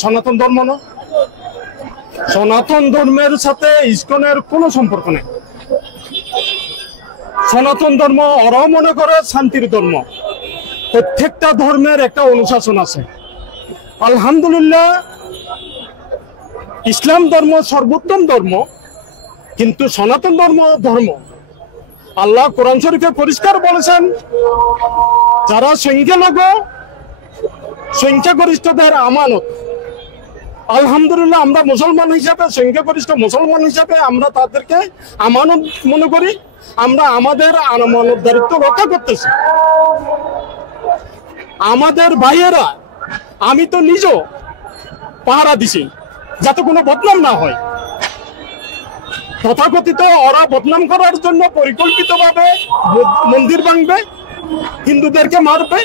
সনাতন ধর্ম না। সনাতন ধর্মের সাথে ইসকনের কোনো সম্পর্ক নেই। সনাতন ধর্ম ওরাও মনে করে শান্তির ধর্ম। প্রত্যেকটা ধর্মের একটা অনুশাসন আছে। আলহামদুলিল্লাহ ইসলাম ধর্ম সর্বোত্তম ধর্ম, কিন্তু সনাতন ধর্ম আল্লাহ কোরআন শরীফে পরিষ্কার বলেছেন, যারা সংখ্যাগরিষ্ঠদের আমানত। আলহামদুলিল্লাহ আমরা মুসলমান হিসাবে, সংখ্যাগরিষ্ঠ মুসলমান হিসাবে আমরা তাদেরকে আমানত মনে করি। আমরা আমাদের আমানতদারিত্ব রক্ষা করতেছি। আমাদের ভাইয়েরা, আমি তো নিজেও পাহারা দিছি যাতে কোনো বদনাম না হয়। তথাকথিত ওরা বদনাম করার জন্য পরিকল্পিতভাবে মন্দির ভাঙবে, হিন্দুদেরকে মারবে,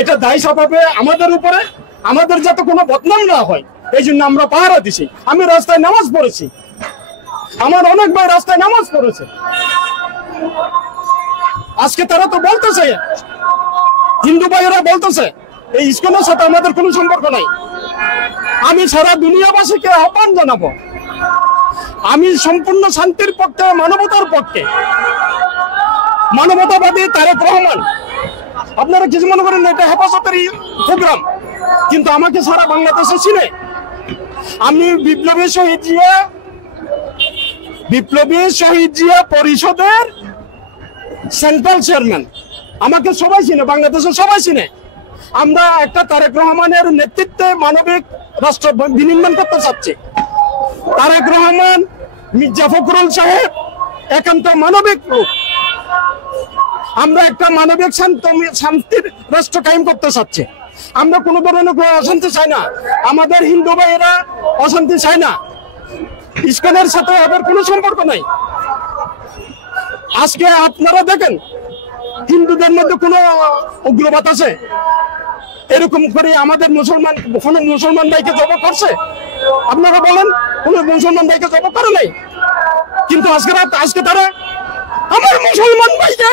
এটা দায় চাপাবে আমাদের উপরে। আমাদের যাতে কোনো বদনাম না হয় এই জন্য আমরা পাহারা দিছি। আমি রাস্তায় নামাজ পড়েছি, আমার অনেক ভাই রাস্তায় নামাজ পড়েছে। আজকে তারা তো বলতেছে, হিন্দু ভাইয়েরা বলতেছে এই ইসকনের সাথে আমাদের কোনো সম্পর্ক নাই। আমি সারা দুনিয়াবাসীকে আহ্বান জানাবো, আমি সম্পূর্ণ শান্তির পক্ষে, মানবতার পক্ষে। মানবতাবাদী তারেক রহমান, আপনারা কিছু মনে করেন এটা হেফাজতের প্রোগ্রাম, কিন্তু আমাকে সারা বাংলাদেশে চিনে। আমি বিপ্লবী শহীদ জিয়া পরিষদের সেন্ট্রাল চেয়ারম্যান। আমাকে সবাই চিনে, বাংলাদেশে সবাই চিনে। আমরা একটা তারেক রহমানের নেতৃত্বে মানবিক রাষ্ট্র বিনির্মাণ করতে চাচ্ছি। তারেক রহমান, মির্জা ফখরুল সাহেব একান্ত মানবিক লোক। আমরা একটা মানবিক শান্তির রাষ্ট্র কায়েম করতে চাচ্ছি। আমরা কোনো ধরনের অশান্তি চাই না। আমাদের হিন্দু ভাইয়েরা অশান্তি চায় না। ইসকনের সাথে ওদের কোনো সম্পর্ক নাই। আজকে আপনারা দেখেন হিন্দুদের মধ্যে কোনো উগ্রবাদ আছে? এরকম করে আমাদের কোনো মুসলমান ভাইকে জবাব করছে? আপনারা বলেন, কোনো মুসলমান ভাইকে জবাব করে নাই। কিন্তু আজকে তারা আমার মুসলমান ভাইকে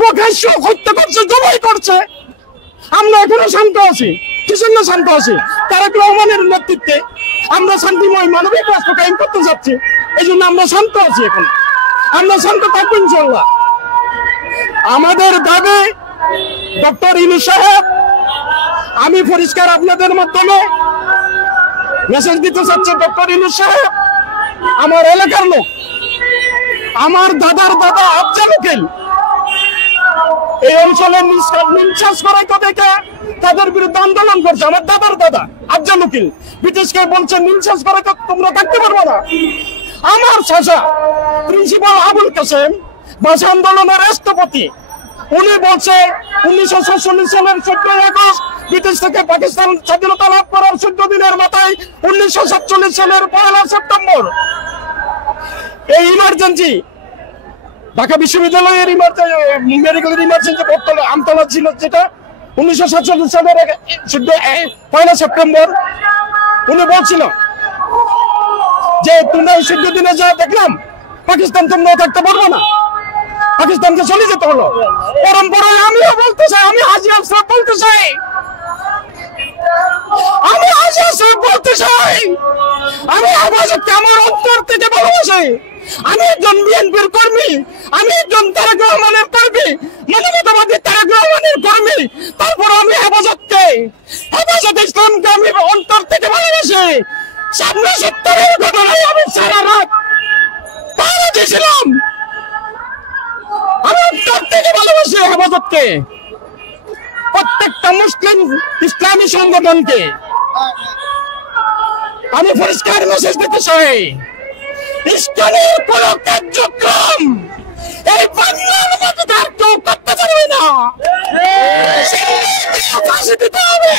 প্রকাশ্য হত্যা করছে, জবাই করছে। আমরা এখনো শান্ত আছি। কিসের না শান্ত আছি? তারেক রহমানের নেতৃত্বে আমরা শান্তিময় মানবিক রাষ্ট্র কায়েম করতে যাচ্ছি। এই জন্য আমরা শান্ত আছি। এখন আমরা শান্ত থাকবো ইনশাআল্লাহ। আমাদের দাবি, ডক্টর ইউনূস সাহেব, আমি পরিষ্কার আপনাদের মাধ্যমে মেসেজ দিতে চাচ্ছি। ডক্টর ইউনূস সাহেব আমার এলাকার লোক, আমার দাদার দাদা আফজাল উকিল এই অঞ্চলের নিঃশ্বাস করাইতে দেখে তাদের বিরুদ্ধে আন্দোলন করছে। আমার দাদার দাদা আফজাল উকিল ব্রিটিশকে বলছে নিঃশ্বাস করাইতে তোমরা থাকতে পারবো না। আমার চাচা প্রিন্সিপাল আবুল কাসেম ভাষা আন্দোলনের রাষ্ট্রপতি, উনি বলছে 1947 সালের 14 আগস্ট ব্রিটিশ থেকে পাকিস্তান স্বাধীনতা লাভ করার 14 দিনের মাথায় 1947 সালের 1 সেপ্টেম্বর এই ইমার্জেন্সি ঢাকা বিশ্ববিদ্যালয়ের মেডিকেল ইমার্জেন্সি আমতলা ছিল, যেটা 1947 সালের 1 সেপ্টেম্বর উনি বলছিল যে তোমরা এই 14 দিনে যা দেখলাম পাকিস্তান তোমরা থাকতে পারবো না, পাকিস্তানকে চলে যেতে হলো। পরম্পরায় আমিও বলতে চাই, আমি হাজী আশরাফ বলতে চাই, আমি হেফাজতকে আমার অন্তর থেকে ভালোবাসি। আমি একজন বিএনপির কর্মী, আমি একজন তারেক রহমানের কর্মী, মানবতাবাদী তারেক রহমানের কর্মী। তারপর আমি হেফাজত ইসলামকে আমি অন্তর থেকে ভালোবাসি। ৭৭ ঘটনায় আমি সারা রাত পাহারা দিয়েছিলাম। আমি অন্তর থেকে ভালোবাসি হেফাজতকে, প্রত্যেকটা মুসলিম ইসলামী সংগঠনকে। আমি পরিষ্কার মেসেজ দিতে চাই, ইসলামের কোন কার্যক্রম এই বাংলার মধ্যে আর কেউ করতে পারবে না। ফাঁসি দিতে হবে,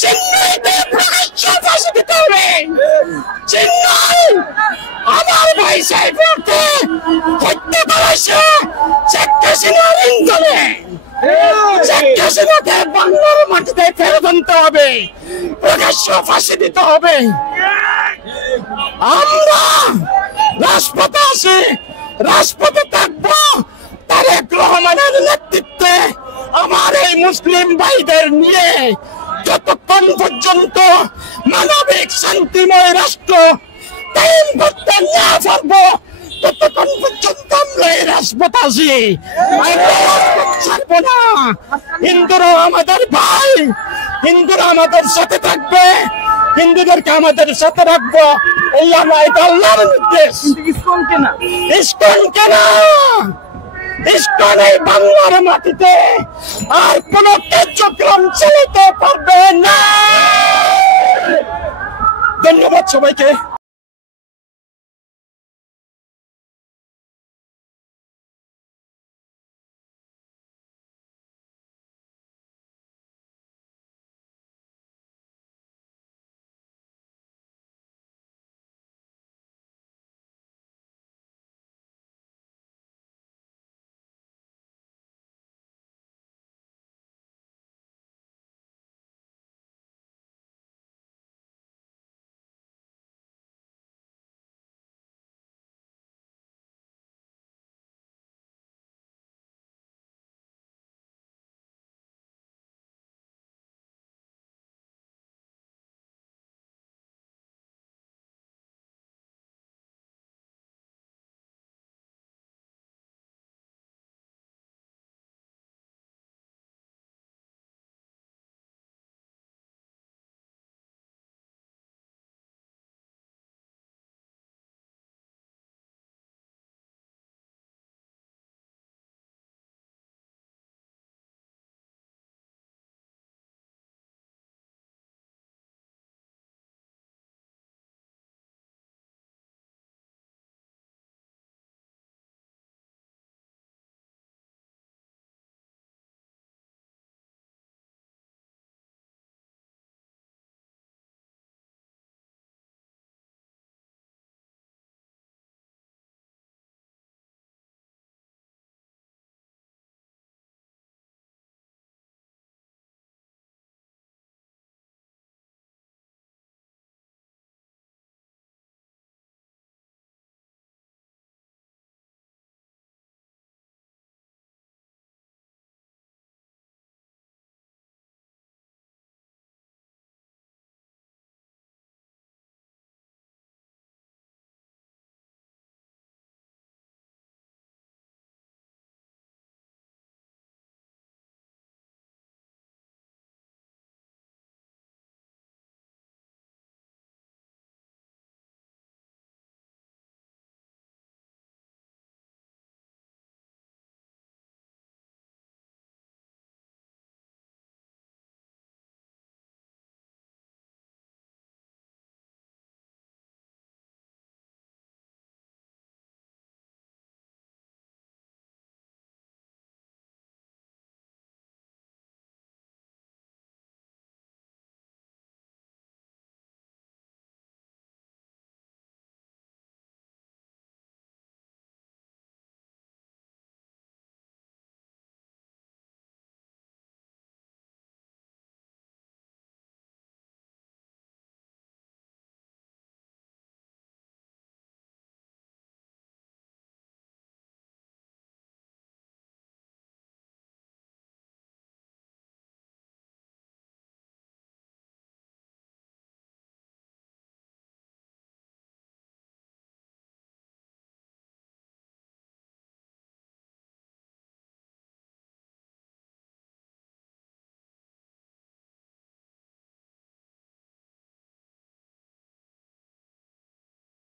চেন্নাইতে প্রকাশ্য ফাঁসি দিতে হবে। চেন্নাই আমার ভাই সাহেবকে হত্যা করেছে শেখ হাসিনার ইন্ধনে। শেখ হাসিনাকে বাংলার মাটিতে ফেরত আনতে হবে, প্রকাশ্য ফাঁসি দিতে হবে। আমরা রাজপথে আছি, রাজপথে থাকবো। তারেক রহমানের নেতৃত্বে আমার এই মুসলিম ভাইদের নিয়ে যতক্ষণ পর্যন্ত মানবিক শান্তিময় রাষ্ট্র কায়েম করতে না পারবো ততক্ষণ পর্যন্ত আমরা এই রাজপথ আছি। ছাড়বো না। হিন্দুরা আমাদের ভাই, হিন্দুরা আমাদের সাথে থাকবে, হিন্দুদেরকে আমাদের সাথে রাখবো। এটা আল্লাহর নির্দেশ। ইসকন কেনা, ইসকন এই বাংলার মাটিতে আর কোন কার্যক্রম চালাতে পারবে না। ধন্যবাদ সবাইকে।